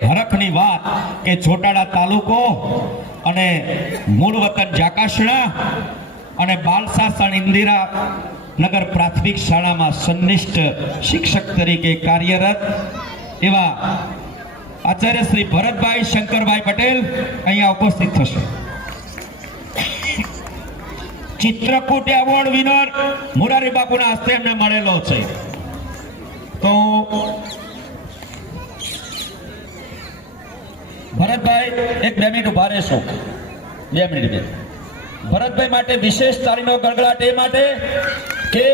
હરખની વાત કે ચોટાડા તાલુકો અને મૂળ વતન જાકાશણા અને બાલ શાસન ઇન્દિરા નગર પ્રાથમિક શાળામાં સંનિષ્ઠ શિક્ષક તરીકે કાર્યરત એવા આચાર્ય શ્રી ભરતભાઈ શંકરભાઈ પટેલ અહીંયા ઉપસ્થિત થશે. ચિત્રકૂટ એવોર્ડ વિનર મોરારી બાપુના હસ્તે એમને મળેલો છે. તો ભરતભાઈ એક 2 મિનિટ ઉભા રહેશો. 2 મિનિટ. ભરતભાઈ માટે વિશેષ તાળીનો ગડગડાટ એ માટે કે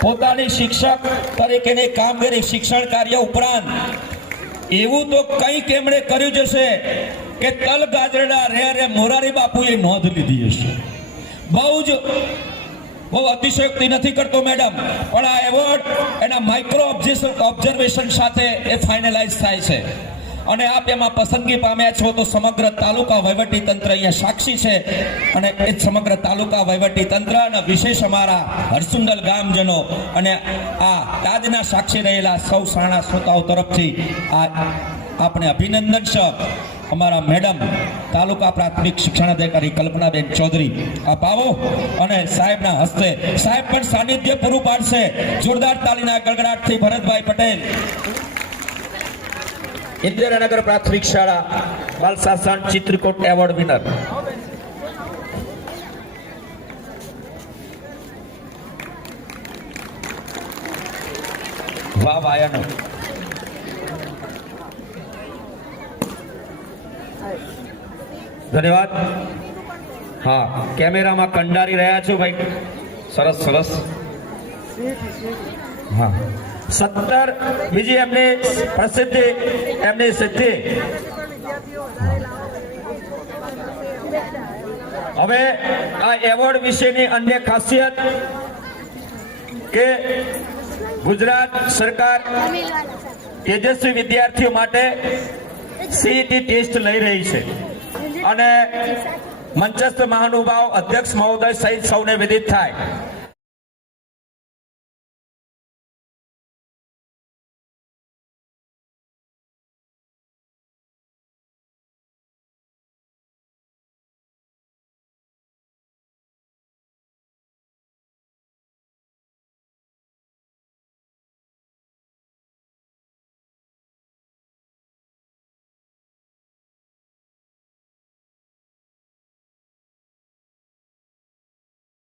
પોતાની શિક્ષક તરીકેની કામગીરી શિક્ષણ કાર્ય ઉપરાંત એવું તો કંઈક એમણે કર્યું જશે કે તલ ગાજરડા રે મોરારી બાપુએ નોંધ લીધી હશે. બહુ અતિશયોક્તિ નથી કરતો મેડમ, પણ આ એવોર્ડ એના માઇક્રો ઓબ્ઝર્વેશન સાથે એ ફાઇનલાઇઝ થાય છે અને આપ એમાં પસંદગી પામ્યા છો. તો સમગ્ર તાલુકા વહીવટી તંત્ર અહીંયા સાક્ષી છે અને એ સમગ્ર તાલુકા વહીવટી તંત્ર અને વિશેષ અમારા હરસુંદલ ગામજનો અને આ તાજના સાક્ષી રહેલા સૌ સાણા શ્રોતાઓ તરફથી આ આપણે અભિનંદન છે. અમારા મેડમ તાલુકા પ્રાથમિક શિક્ષણાધિકારી કલ્પનાબેન ચૌધરી આપ આવો અને સાહેબના હસ્તે સાહેબ પણ સાનિધ્ય પૂરું પાડશે. જોરદાર તાળીના ગડગડાટથી ભરતભાઈ પટેલ ઇન્દિરાનગર પ્રાથમિક શાળા બાલ શાસન ચિત્રકૂટ એવોર્ડ વિનર. વાહ વાયાનો ધન્યવાદ. હા, કેમેરામાં કંડારી રહ્યા છો ભાઈ. સરસ સરસ. હા, 17 બીજી એમની પ્રસિદ્ધિ એમની સિદ્ધિ. હવે આ એવોર્ડ વિશેની અન્ય ખાસિયત કે ગુજરાત સરકાર તેજસ્વી વિદ્યાર્થીઓ માટે સીઈટી ટેસ્ટ લઈ રહી છે અને મંચસ્થ મહાનુભાવ અધ્યક્ષ મહોદય સહિત સૌને વિદિત થાય